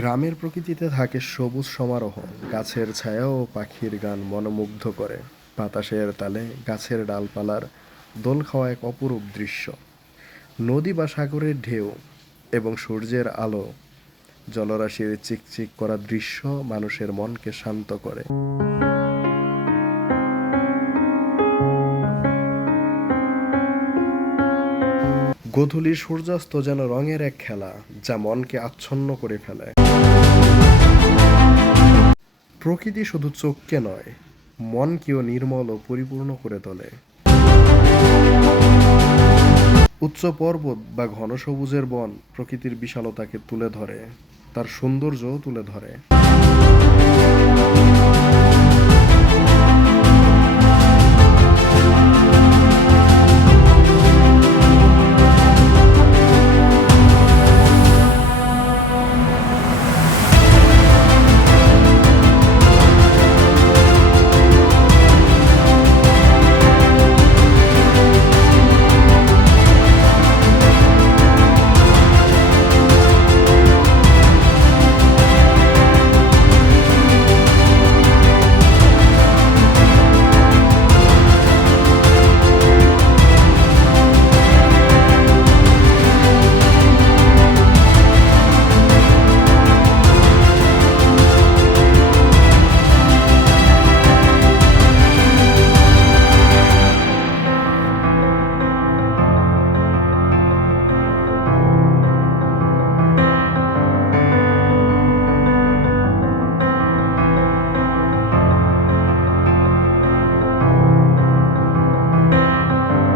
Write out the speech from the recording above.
গ্রামের প্রকৃতিতে থাকে সবুজ সমারোহ, গাছের ছায়া ও পাখির গান মনোমুগ্ধ করে। বাতাসের তালে গাছের ডালপালার দোল খাওয়া এক অপরূপ দৃশ্য। নদী বা সাগরের ঢেউ এবং সূর্যের আলো, জলরাশির চিকচিক করা দৃশ্য মানুষের মনকে শান্ত করে। গোধূলির সূর্যাস্ত যেন রঙের এক খেলা, যা মনকে আচ্ছন্ন করে ফেলে। প্রকৃতি শুধু চোখকে নয়, মনকেও নির্মল ও পরিপূর্ণ করে তোলে। উচ্চ পর্বত বা ঘন সবুজের বন প্রকৃতির বিশালতাকে তুলে ধরে, তার সৌন্দর্যও তুলে ধরে।